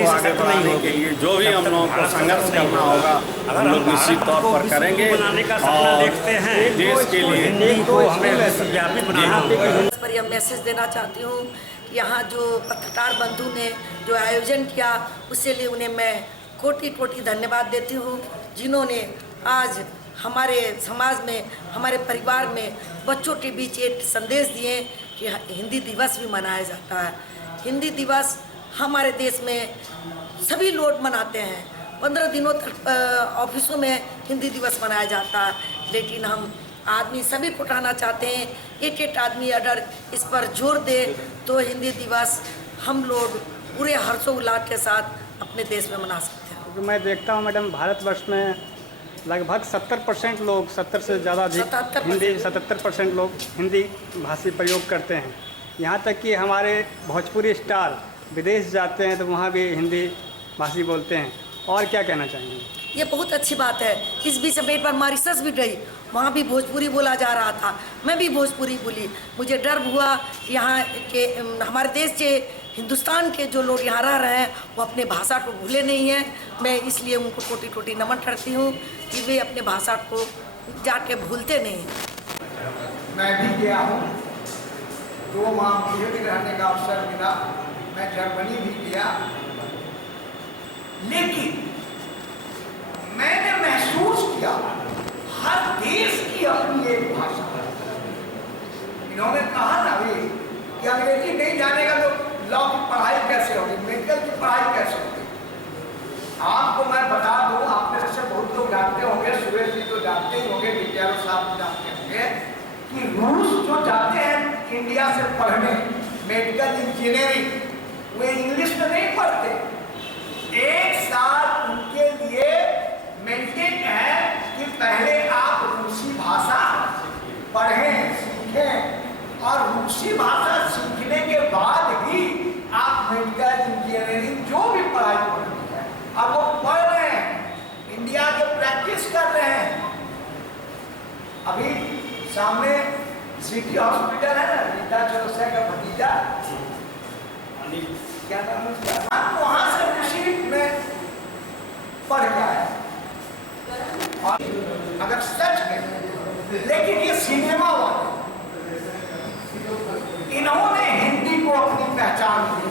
को आगे बढ़ाने के लिए जो भी हम लोगों को संघर्ष करना होगा हम लोग निश्चित तौर पर करेंगे और देश के लिए हिंदी को हमें विश्वव्यापी बनाना होगा। इस पर यह मैसेज देना चाहती हूँ कि यहाँ जो पत्रकार बंधु ने जो आयोजन किया उसके लिए उन्हें मैं कोटि कोटि धन्यवाद देती हूँ, जिन्होंने आज हमारे समाज में, हमारे परिवार में बच्चों के बीच एक संदेश दिए कि हिंदी दिवस भी मनाया जाता है। हिंदी दिवस हमारे देश में सभी लोग मनाते हैं, 15 दिनों तक ऑफिसों में हिंदी दिवस मनाया जाता है, लेकिन हम आदमी सभी को कहना चाहते हैं एक एक आदमी अगर इस पर जोर दे तो हिंदी दिवस हम लोग पूरे हर्षोल्लास के साथ अपने देश में मना सकते हैं। क्योंकि मैं देखता हूँ मैडम, भारतवर्ष में लगभग 70% लोग, 70 से ज़्यादा अधिक हिंदी, 77% लोग हिंदी भाषी प्रयोग करते हैं। यहाँ तक कि हमारे भोजपुरी स्टार विदेश जाते हैं तो वहाँ भी हिंदी भाषी बोलते हैं। और क्या कहना चाहेंगे? ये बहुत अच्छी बात है। इस बीच में एक बार मॉरिशस भी गई, वहाँ भी भोजपुरी बोला जा रहा था, मैं भी भोजपुरी बोली। मुझे डर हुआ कि यहाँ के हमारे देश के, हिंदुस्तान के जो लोग यहाँ रह रहे हैं वो अपने भाषा को भूले नहीं हैं। मैं इसलिए उनको कोटि कोटि नमन करती हूँ कि वे अपने भाषा को जाके भूलते नहीं। मैं भी गया हूँ, 2 माह मुझे भी रहने का अवसर मिला, मैं जर्मनी भी गया, लेकिन मैंने महसूस किया हर देश की अपनी एक भाषा है। इन्होंने कहा ना भी कि अंग्रेजी नहीं जानेगा तो लॉ की पढ़ाई कैसे होगी, मेडिकल की पढ़ाई कैसे होगी। आपको मैं बता दूं, आप में से बहुत लोग जानते होंगे, सुरेश जी तो जानते ही होंगे, विद्यालय साहब जानते होंगे कि रूस जो जाते हैं इंडिया से पढ़ने मेडिकल इंजीनियरिंग, वे इंग्लिश में नहीं पढ़ते। 1 साल उनके लिए मेंटेन है कि पहले आप रूसी भाषा पढ़ें, सीखें, और रूसी भाषा सीखने के बाद ही आप मेडिकल इंजीनियरिंग जो भी पढ़ाई पढ़नी है, अब वो पढ़ रहे हैं, इंडिया के प्रैक्टिस कर रहे हैं। अभी सामने सिटी हॉस्पिटल है ना, रीता चौरसिया का भतीजा, क्या नाम है उसका, वहां से रूसी में पढ़ के आया। और अगर सच में, लेकिन ये सिनेमा वाले इन्होंने हिंदी को अपनी पहचान दी।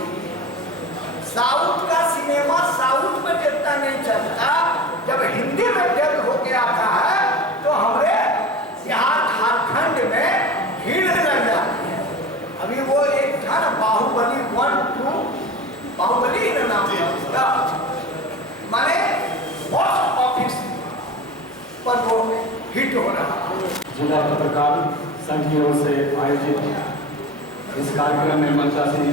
साउथ का सिनेमा साउथ में जितना नहीं चलता, जब हिंदी में डब हो के आता है तो हमारे यहाँ झारखंड में भीड़ लग जाती है। अभी वो एक था ना बाहुबली 1, 2, बाहुबली ना नाम है उसका, माने बॉक्स ऑफिस पर वो हिट हो रहा। जिला पत्रकार संघ की ओर से आयोजित इस कार्यक्रम में मंचासीन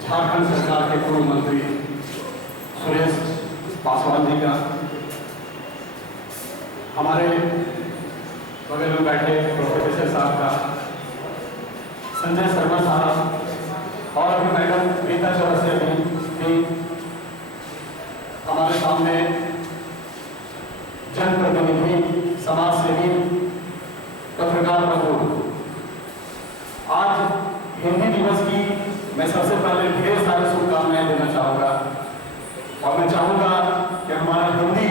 झारखंड सरकार के पूर्व मंत्री सुरेश पासवान जी का, हमारे बगल में बैठे प्रोफेसर साहब का, संजय शर्मा साहब और अभी मैडम रीता चौरसिया भी हमारे सामने जनप्रतिनिधि, समाज सेवी, पत्रकार बंधु। आज हिंदी दिवस की मैं सबसे पहले ढेर सारी शुभकामनाएं देना चाहूँगा और मैं चाहूँगा कि हमारा हिंदी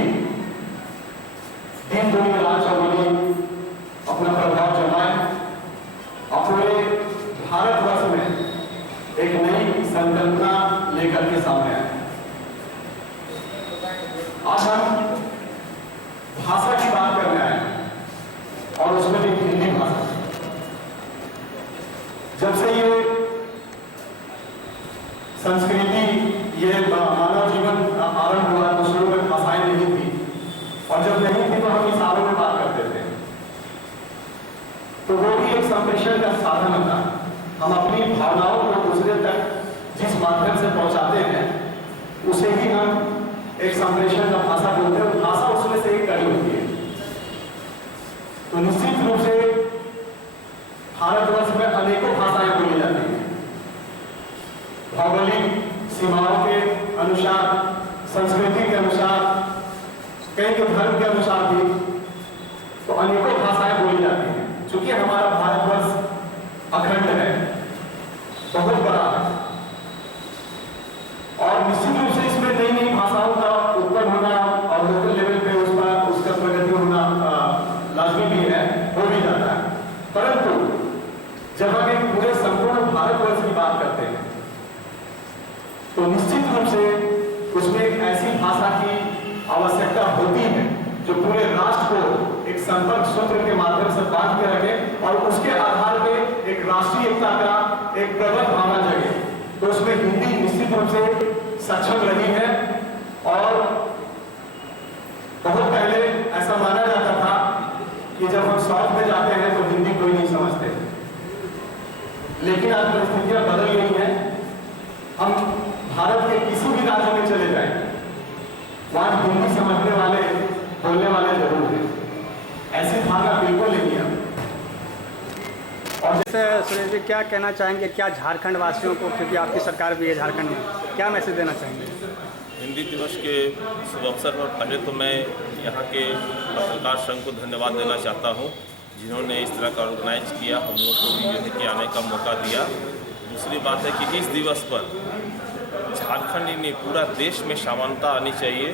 दिन दुनिया रात चौगुनी अपना प्रभाव जमाए और पूरे भारतवर्ष में एक नई संकल्पना लेकर के सामने आए। आज हम भाषा की बात करने आए और उसमें भी हिंदी भाषा। जब से ये संस्कृति, ये मानव जीवन आरंभ हुआ तो शुरू में भाषाएं नहीं थी, और जब नहीं थी तो हम इशारों में बात करते थे, तो वो भी एक संप्रेषण का साधन था। हम अपनी भावनाओं को दूसरे तक जिस माध्यम से पहुंचाते हैं उसे ही हम एक संप्रेषण का भाषा बोलते हैं। भाषा उसमें से एक कड़ी होती है। तो निश्चित रूप से भारतवर्ष में अनेकों भाषाएं बोली जाती हैं। भौगोलिक सीमाओं के अनुसार, संस्कृति के अनुसार, कई के धर्म के अनुसार भी तो अनेकों भाषाएं बोली जाती हैं। चूंकि हमारा भारतवर्ष अखंड है, बहुत बड़ा है, और निश्चित रूप जो पूरे राष्ट्र को एक संपर्क सूत्र के माध्यम से बांध के रखे और उसके आधार पे एक राष्ट्रीय एकता का एक प्रबल भावना जगे। तो उसमें हिंदी निश्चित रूप से सक्षम रही है। और बहुत पहले ऐसा माना जाता था कि जब हम साउथ में जाते हैं तो हिंदी कोई नहीं समझते, लेकिन आज परिस्थितियां बदल गई हैं। हम भारत के किसी भी राज्य में चले जाएं, वहां हिंदी समझने वाले, बोलने वाले जरूर हैं। ऐसी धारणा बिल्कुल नहीं है। और जैसे सुरेश जी क्या कहना चाहेंगे, क्या झारखंड वासियों को, क्योंकि आपकी सरकार भी है झारखंड में, क्या मैसेज देना चाहेंगे? हिंदी दिवस के शुभ अवसर पर पहले तो मैं यहाँ के पत्रकार संघ को धन्यवाद देना चाहता हूँ, जिन्होंने इस तरह का ऑर्गेनाइज किया, हम लोग को भी जो है कि आने का मौका दिया। दूसरी बात है कि इस दिवस पर झारखंड ही नहीं पूरा देश में समानता आनी चाहिए।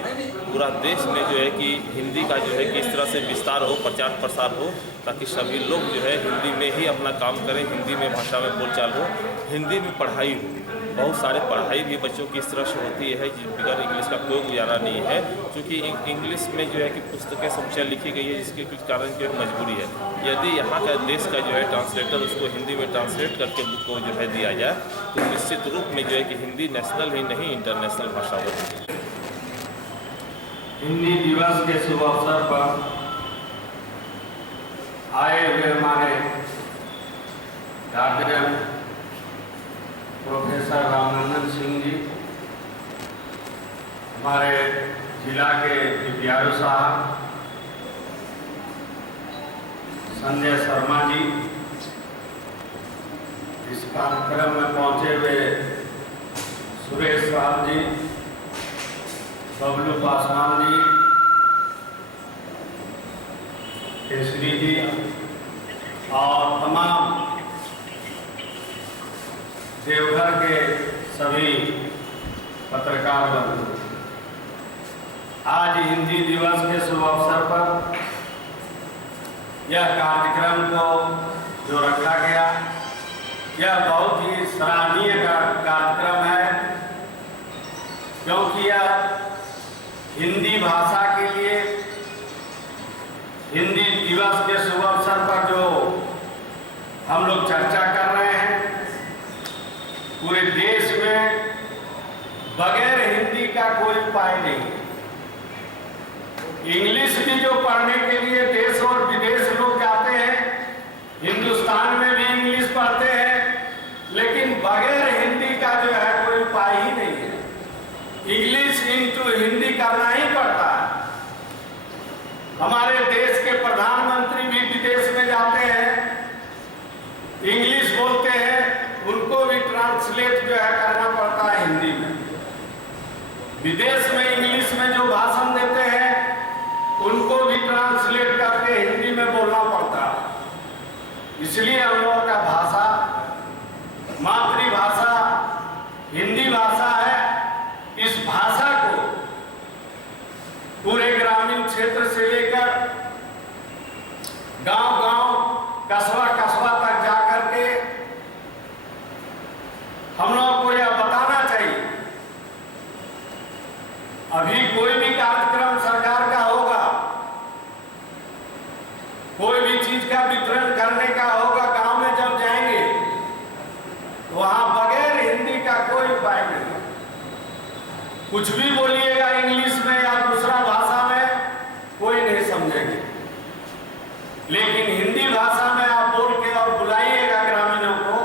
पूरा देश में जो है कि हिंदी का जो है कि इस तरह से विस्तार हो, प्रचार प्रसार हो, ताकि सभी लोग जो है हिंदी में ही अपना काम करें, हिंदी में भाषा में बोलचाल हो, हिंदी में पढ़ाई हो। बहुत सारे पढ़ाई भी बच्चों की इस तरह से होती है जिनका इंग्लिश का कोई गुजारा नहीं है, क्योंकि इंग्लिश में जो है कि पुस्तकें समुचय लिखी गई है, जिसके कुछ कारण की मजबूरी है। यदि यहाँ का देश का जो है ट्रांसलेटर उसको हिंदी में ट्रांसलेट करके बुक को जो है दिया जाए, तो निश्चित रूप में जो है कि हिंदी नेशनल ही नहीं इंटरनेशनल भाषा होगी। हिंदी दिवस के शुभ अवसर पर आए हुए हमारे गार्जियन प्रोफेसर रामनंदन सिंह जी, हमारे जिला के दिव्यारू साहब, संजय शर्मा जी, इस कार्यक्रम में पहुंचे हुए सुरेश साहब जी, बबलू पासवान जी, केसरी जी और तमाम देवघर के सभी पत्रकार बंधु, आज हिंदी दिवस के शुभ अवसर पर यह कार्यक्रम को जो रखा गया, यह बहुत ही सराहनीय कार्यक्रम है, क्योंकि यह हिंदी भाषा के लिए हिंदी दिवस के शुभ अवसर पर जो हम लोग चर्चा कर रहे हैं, पूरे देश में बगैर हिंदी का कोई उपाय नहीं। इंग्लिश भी जो पढ़ने के लिए देश और विदेश लोग जाते हैं, हिंदुस्तान में भी इंग्लिश पढ़ते हैं, लेकिन बगैर हिंदी का जो है कोई उपाय ही नहीं है। इंग्लिश इंटू हिंदी करना ही पड़ता है। हमारे देश के प्रधानमंत्री भी विदेश में जाते हैं, इंग्लिश बोलते हैं, उनको भी ट्रांसलेट जो है करना पड़ता है हिंदी में। विदेश में इंग्लिश में जो भाषण देते हैं, उनको भी ट्रांसलेट करके हिंदी में बोलना पड़ता है। इसलिए हम लोगों का भाषा, मातृभाषा हिंदी भाषा है। इस भाषा को पूरे ग्रामीण क्षेत्र से लेकर गांव-गांव, कस्बा-कस्बा तक जाकर के हम लोगों को यह बताना चाहिए। अभी कोई भी कार्यक्रम सरकार का होगा, कोई भी चीज का वितरण करने का होगा, गांव में जब जाएंगे वहां बगैर हिंदी का कोई उपाय नहीं। कुछ भी बोलिएगा इंग्लिश में या दूसरा भाषा में, कोई नहीं समझेंगे। लेकिन हिंदी भाषा में आप बोल के और बुलाइएगा ग्रामीणों को,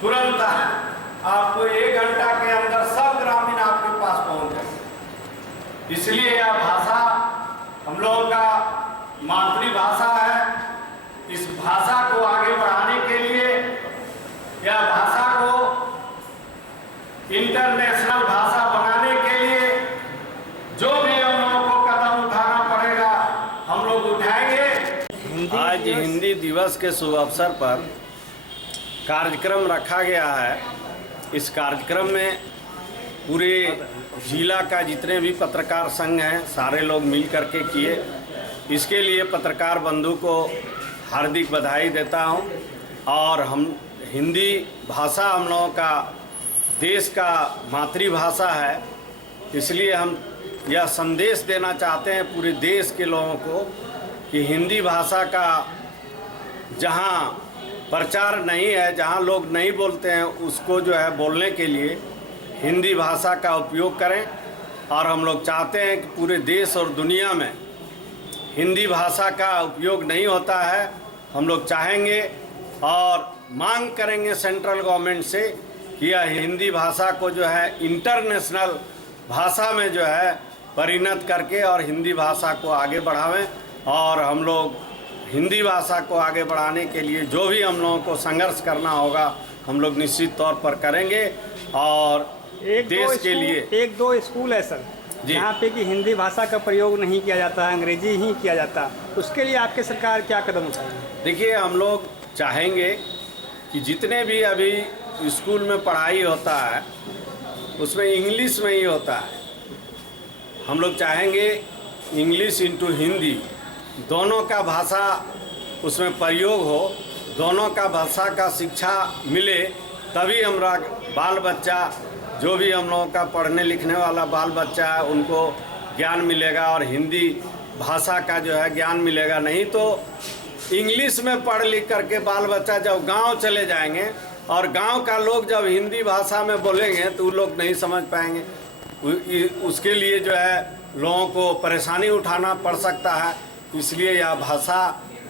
तुरंत आपको 1 घंटा के अंदर सब ग्रामीण आपके पास पहुंच जाए। इसलिए यह भाषा हम लोगों का मातृभाषा है। इस भाषा को आगे बढ़ाने के लिए, यह भाषा को इंटरनेशनल भाषा बनाने के लिए जो भी हम लोगों को कदम उठाना पड़ेगा, हम लोग उठाएंगे। आज हिंदी दिवस के शुभ अवसर पर कार्यक्रम रखा गया है। इस कार्यक्रम में पूरे जिला का जितने भी पत्रकार संघ हैं, सारे लोग मिल करके किए। इसके लिए पत्रकार बंधु को हार्दिक बधाई देता हूं। और हम हिंदी भाषा हम लोगों का देश का मातृभाषा है, इसलिए हम यह संदेश देना चाहते हैं पूरे देश के लोगों को कि हिंदी भाषा का जहाँ प्रचार नहीं है, जहाँ लोग नहीं बोलते हैं, उसको जो है बोलने के लिए हिंदी भाषा का उपयोग करें। और हम लोग चाहते हैं कि पूरे देश और दुनिया में हिंदी भाषा का उपयोग नहीं होता है। हम लोग चाहेंगे और मांग करेंगे सेंट्रल गवर्नमेंट से कि यह हिंदी भाषा को जो है इंटरनेशनल भाषा में जो है परिणत करके और हिंदी भाषा को आगे बढ़ावें। और हम लोग हिंदी भाषा को आगे बढ़ाने के लिए जो भी हम लोगों को संघर्ष करना होगा हम लोग निश्चित तौर पर करेंगे। और देश के लिए एक दो स्कूल है सर जहाँ पे कि हिंदी भाषा का प्रयोग नहीं किया जाता, अंग्रेजी ही किया जाता, उसके लिए आपकी सरकार क्या कदम उठाएगी? देखिए, हम लोग चाहेंगे कि जितने भी अभी स्कूल में पढ़ाई होता है उसमें इंग्लिश में ही होता है। हम लोग चाहेंगे इंग्लिश इंटू हिंदी दोनों का भाषा उसमें प्रयोग हो, दोनों का भाषा का शिक्षा मिले, तभी हमारा बाल बच्चा, जो भी हम लोगों का पढ़ने लिखने वाला बाल बच्चा है, उनको ज्ञान मिलेगा और हिंदी भाषा का जो है ज्ञान मिलेगा। नहीं तो इंग्लिश में पढ़ लिख करके बाल बच्चा जब गांव चले जाएंगे और गांव का लोग जब हिंदी भाषा में बोलेंगे तो वो लोग नहीं समझ पाएंगे। उसके लिए जो है लोगों को परेशानी उठाना पड़ सकता है। इसलिए यह भाषा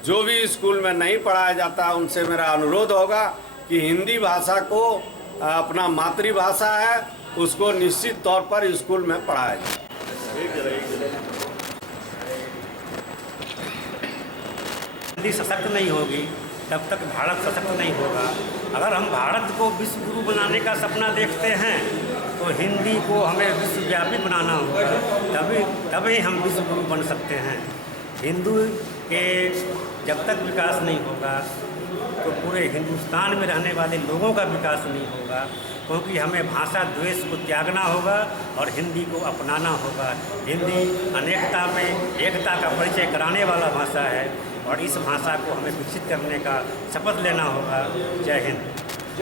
जो भी स्कूल में नहीं पढ़ाया जाता, उनसे मेरा अनुरोध होगा कि हिंदी भाषा को अपना मातृभाषा है उसको निश्चित तौर पर स्कूल में पढ़ाया जाए। हिंदी सशक्त नहीं होगी तब तक भारत सशक्त नहीं होगा। अगर हम भारत को विश्व गुरु बनाने का सपना देखते हैं तो हिंदी को हमें विश्वव्यापी बनाना होगा, तभी हम विश्व गुरु बन सकते हैं। हिंदू के जब तक विकास नहीं होगा तो पूरे हिंदुस्तान में रहने वाले लोगों का विकास नहीं होगा, क्योंकि हमें भाषा द्वेष को त्यागना होगा और हिंदी को अपनाना होगा। हिंदी अनेकता में एकता का परिचय कराने वाला भाषा है और इस भाषा को हमें विकसित करने का शपथ लेना होगा। जय हिंद।